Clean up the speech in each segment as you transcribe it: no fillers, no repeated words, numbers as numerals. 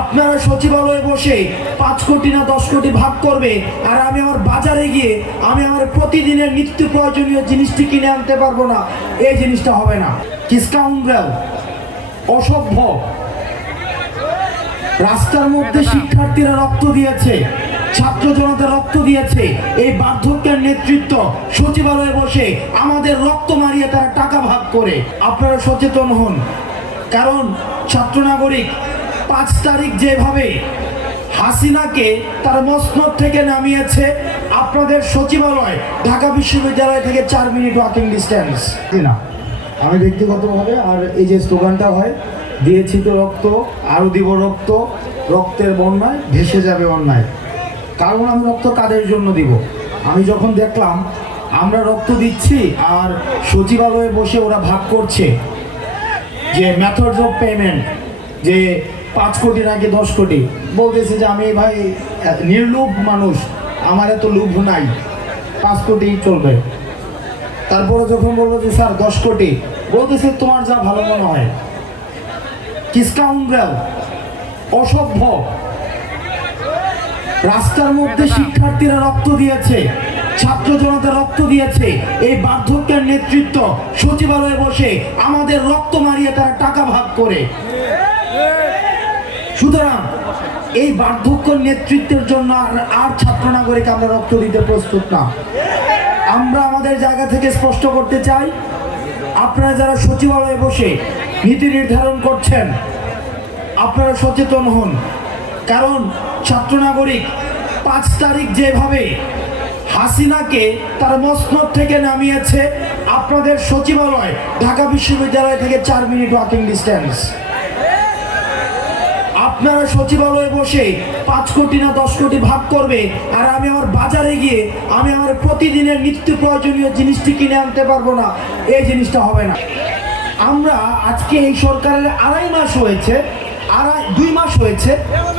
আপনারা সচিবালয়ে বসে 5 কোটি না 10 কোটি ভাগ করবে, আর আমি আমার বাজারে গিয়ে আমি আমার প্রতিদিনের নিত্য প্রয়োজনীয় জিনিসটি কিনে আনতে পারবো না। এই জিনিসটা হবে না। কিসকাউন্ড্রাল, অসভ্য। রাস্তার মধ্যে শিক্ষার্থীরা রক্ত দিয়েছে, ছাত্র জনতা রক্ত দিয়েছে। এই বার্ধক্যের নেতৃত্ব সচিবালয়ে বসে আমাদের রক্ত মারিয়ে তারা টাকা ভাগ করে। আপনারা সচেতন হন, কারণ ছাত্র নাগরিক 5 তারিখ যেভাবে হাসিনাকে তার মসনদ থেকে নামিয়েছে, আপনাদের সচিবালয় ঢাকা বিশ্ববিদ্যালয় থেকে 4 মিনিট ওয়াকিং ডিস্টেন্স। না, আমি ব্যক্তিগতভাবে, আর এই যে স্লোগানটা হয়, দিয়েছি তো রক্ত, আরো দিব রক্ত, রক্তের বন্যায় ভেসে যাবে অন্যায়। কারণ আমি রক্ত কাদের জন্য দিব? আমি যখন দেখলাম আমরা রক্ত দিচ্ছি আর সচিবালয়ে বসে ওরা ভাগ করছে যে মেথডস অফ পেমেন্ট, যে 5 কোটি নাকি 10 কোটি, বলতেছে যে আমি ভাই নির্লোভ মানুষ, আমার এত লোভ নাই, 5 কোটি চলবে। তারপরে যখন বলবো যে স্যার 10 কোটি, বলতেছে তোমার যা ভালো মনে হয়। কিসকাউন্ড্রাল, অসভ্য। রাস্তার মধ্যে শিক্ষার্থীরা রক্ত দিয়েছে, ছাত্র জনতা রক্ত দিয়েছে। এই বার্ধক্যের নেতৃত্ব সচিবালয়ে বসে আমাদের রক্ত মারিয়ে তারা টাকা ভাগ করে। সুতরাং এই বার্ধক্য নেতৃত্বের জন্য আর ছাত্র নাগরিক আমরা রক্ত দিতে প্রস্তুত না। আমরা আমাদের জায়গা থেকে স্পষ্ট করতে চাই, আপনারা যারা সচিবালয়ে বসে নীতি নির্ধারণ করছেন, আপনারা সচেতন হন, কারণ ছাত্র নাগরিক 5 তারিখ যেভাবে হাসিনাকে তার মসনদ থেকে নামিয়েছে, আপনাদের সচিবালয় ঢাকা বিশ্ববিদ্যালয় থেকে 4 মিনিট ওয়াকিং ডিস্টেন্স। আপনারা সচিবালয়ে বসে 5 কোটি না 10 কোটি ভাগ করবে, আর আমি আমার বাজারে গিয়ে আমি আমার প্রতিদিনের নিত্য প্রয়োজনীয় জিনিসটি কিনে আনতে পারবো না। এই জিনিসটা হবে না। আমরা আজকে এই সরকারের 2.5 মাস হয়েছে, 2 মাস হয়েছে,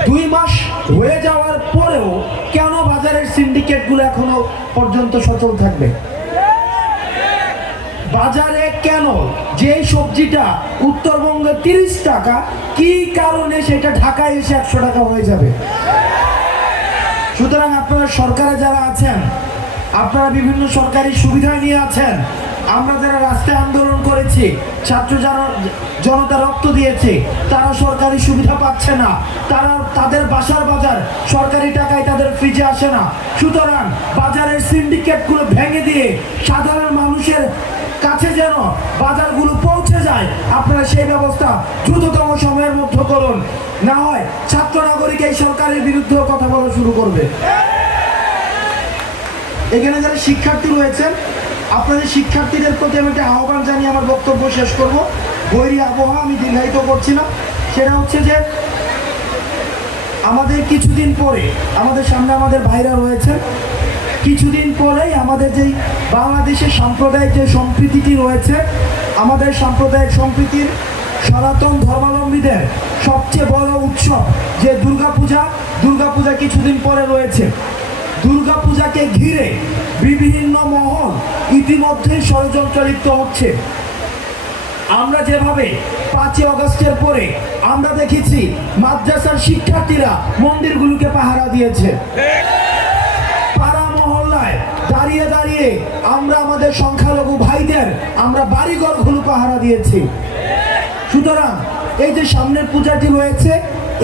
2 মাস হয়ে যাওয়ার পরেও কেন বাজারের সিন্ডিকেটগুলো এখনো পর্যন্ত সচল থাকবে? বাজারে কেন যে সবজিটা উত্তরবঙ্গে 30 টাকা, কি কারণে সেটা ঢাকায় এসে 100 টাকা হয়ে যাবে? সুতরাং আপনারা সরকারে যারা আছেন, আপনারা বিভিন্ন সরকারি সুবিধা নিয়ে আছেন। আমরা যারা রাস্তায় আন্দোলন করেছি, ছাত্র জনতা রক্ত দিয়েছে, তারা সরকারি সুবিধা পাচ্ছে না। তাদের বাসার বাজার সরকারি টাকায় তাদের ফ্রিজে আসে না। সুতরাং বাজারের সিন্ডিকেটগুলো ভেঙে দিয়ে সাধারণ মানুষের কাছে যেন বাজারগুলো পৌঁছে যায়, আপনারা সেই ব্যবস্থা দ্রুততম সময়ের মধ্যে করুন। না হয় ছাত্র নাগরিক এই সরকারের বিরুদ্ধে কথা বলা শুরু করবে। এখানে যারা শিক্ষার্থী রয়েছেন, আপনাদের শিক্ষার্থীদের প্রতি আমি একটা আহ্বান জানিয়ে আমার বক্তব্য শেষ করব। বৈরী আবহাওয়া, আমি দীর্ঘায়িত করছি না। সেটা হচ্ছে যে আমাদের কিছুদিন পরে, আমাদের সামনে আমাদের ভাইরা রয়েছে, কিছুদিন পরেই আমাদের যেই বাংলাদেশের সাম্প্রদায়িক যে সম্প্রীতিটি রয়েছে, আমাদের সাম্প্রদায়িক সম্প্রীতির সনাতন ধর্মাবলম্বীদের সবচেয়ে বড় উৎসব যে দুর্গাপূজা কিছুদিন পরে রয়েছে। দুর্গাপূজাকে ঘিরে বিভিন্ন মহল ইতিমধ্যেই ষড়যন্ত্র লিপ্ত হচ্ছে। আমরা যেভাবে 5ই আগস্টের পরে আমরা দেখেছি মাদ্রাসার শিক্ষার্থীরা মন্দিরগুলোকে পাহারা দিয়েছে, পাড়া মহল্লায় দাঁড়িয়ে দাঁড়িয়ে আমরা আমাদের সংখ্যালঘু ভাইদের আমরা বাড়িঘরগুলো পাহারা দিয়েছি। সুতরাং এই যে সামনের পূজাটি রয়েছে,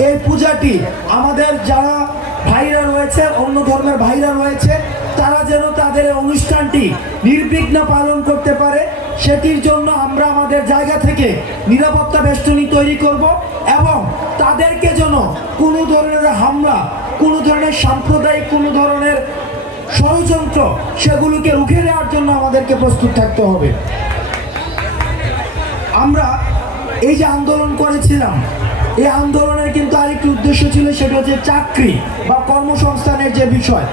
এই পূজাটি আমাদের যারা ভাইরা রয়েছে, অন্য ধর্মের ভাইরা রয়েছে, তারা যেন তাদের অনুষ্ঠানটি নির্বিঘ্নে পালন করতে পারে, সেটির জন্য আমরা আমাদের জায়গা থেকে নিরাপত্তা বেষ্টনী তৈরি করব এবং তাদেরকে যেন কোনো ধরনের হামলা, কোনো ধরনের সাম্প্রদায়িক কোনো ধরনের ষড়যন্ত্র, সেগুলোকে রুখে দেওয়ার জন্য আমাদেরকে প্রস্তুত থাকতে হবে। আমরা এই যে আন্দোলন করেছিলাম, এই আন্দোলনের কিন্তু আরেকটি উদ্দেশ্য ছিল, সেটা হচ্ছে চাকরি বা কর্মসংস্থানের যে বিষয়।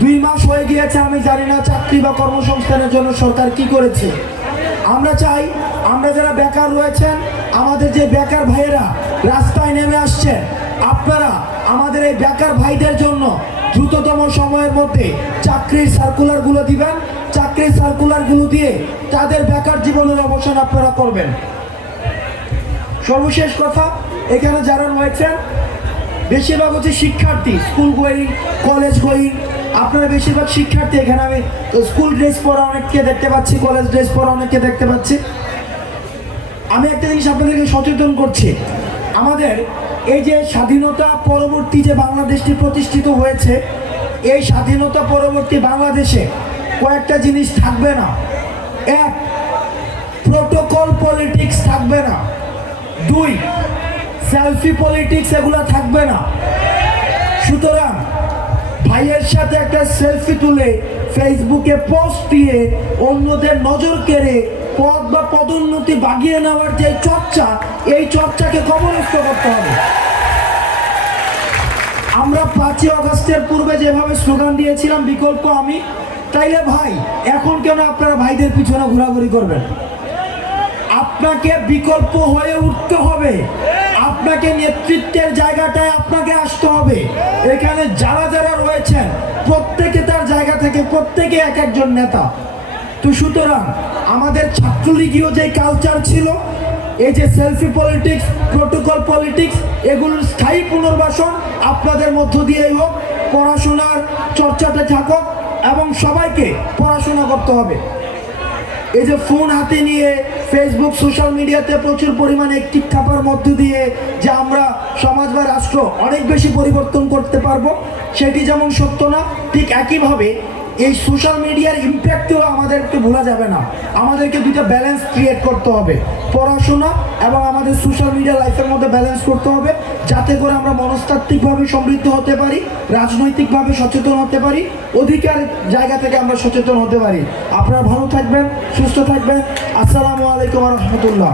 2 মাস হয়ে গিয়েছে, আমি জানি না চাকরি বা কর্মসংস্থানের জন্য সরকার কি করেছে। আমরা চাই, আমরা যারা বেকার রয়েছেন, আমাদের যে বেকার ভাইয়েরা রাস্তায় নেমে আসছে, আপনারা আমাদের এই বেকার ভাইদের জন্য দ্রুততম সময়ের মধ্যে চাকরির সার্কুলারগুলো দিবেন। চাকরির সার্কুলারগুলো দিয়ে তাদের বেকার জীবনের অবসান আপনারা করবেন। সর্বশেষ কথা, এখানে যারা রয়েছেন বেশিরভাগ হচ্ছে শিক্ষার্থী, স্কুল গোয়িং, কলেজ গোয়িং। আপনারা বেশিরভাগ শিক্ষার্থী। এখানে আমি স্কুল ড্রেস পরা অনেককে দেখতে পাচ্ছি, কলেজ ড্রেস পরা অনেককে দেখতে পাচ্ছি। আমি একটা জিনিস আপনাদেরকে সচেতন করছি, আমাদের এই যে স্বাধীনতা পরবর্তী যে বাংলাদেশটি প্রতিষ্ঠিত হয়েছে, এই স্বাধীনতা পরবর্তী বাংলাদেশে কয়েকটা জিনিস থাকবে না। এক, প্রোটোকল পলিটিক্স থাকবে না। দুই, সেলফি পলিটিক্স এগুলো থাকবে না। সুতরাং ভাইয়ের সাথে একটা সেলফি তুলে ফেসবুকে পোস্ট দিয়ে অন্যদের নজর কেড়ে পদ বা পদোন্নতি বাগিয়ে নেওয়ার যে চর্চা, এই চর্চাকে কবরস্থ করতে হবে। আমরা 5ই আগস্টের পূর্বে যেভাবে স্লোগান দিয়েছিলাম বিকল্প আমি, তাইলে ভাই এখন কেন আপনারা ভাইদের পিছনে ঘোরাঘুরি করবেন? আপনাকে বিকল্প হয়ে উঠতে হবে, আপনাকে নেতৃত্বের জায়গাটায় আপনাকে আসতে হবে। এখানে যারা যারা রয়েছেন প্রত্যেকে তার জায়গা থেকে প্রত্যেকে এক একজন নেতা। তো সুতরাং আমাদের ছাত্রলীগীয় যে কালচার ছিল, এই যে সেলফি পলিটিক্স, প্রোটোকল পলিটিক্স, এগুলোর স্থায়ী পুনর্বাসন আপনাদের মধ্য দিয়েই হোক। পড়াশোনার চর্চাটা থাকুক এবং সবাইকে পড়াশোনা করতে হবে। এই যে ফোন হাতে নিয়ে ফেসবুক সোশ্যাল মিডিয়াতে প্রচুর পরিমাণে অ্যাক্টিভ থাকার মধ্য দিয়ে যে আমরা সমাজ বা রাষ্ট্র অনেক বেশি পরিবর্তন করতে পারবো, সেটি যেমন সত্য না, ঠিক একইভাবে এই সোশ্যাল মিডিয়ার ইম্প্যাক্টও আমাদেরকে ভোলা যাবে না। আমাদেরকে দুটো ব্যালেন্স ক্রিয়েট করতে হবে, পড়াশোনা এবং আমাদের সোশ্যাল মিডিয়া লাইফের মধ্যে ব্যালেন্স করতে হবে, যাতে করে আমরা মনস্তাত্ত্বিকভাবে সমৃদ্ধ হতে পারি, রাজনৈতিকভাবে সচেতন হতে পারি, অধিকার জায়গা থেকে আমরা সচেতন হতে পারি। আপনারা ভালো থাকবেন, সুস্থ থাকবেন। আসসালামু আলাইকুম ওয়া রাহমাতুল্লাহ।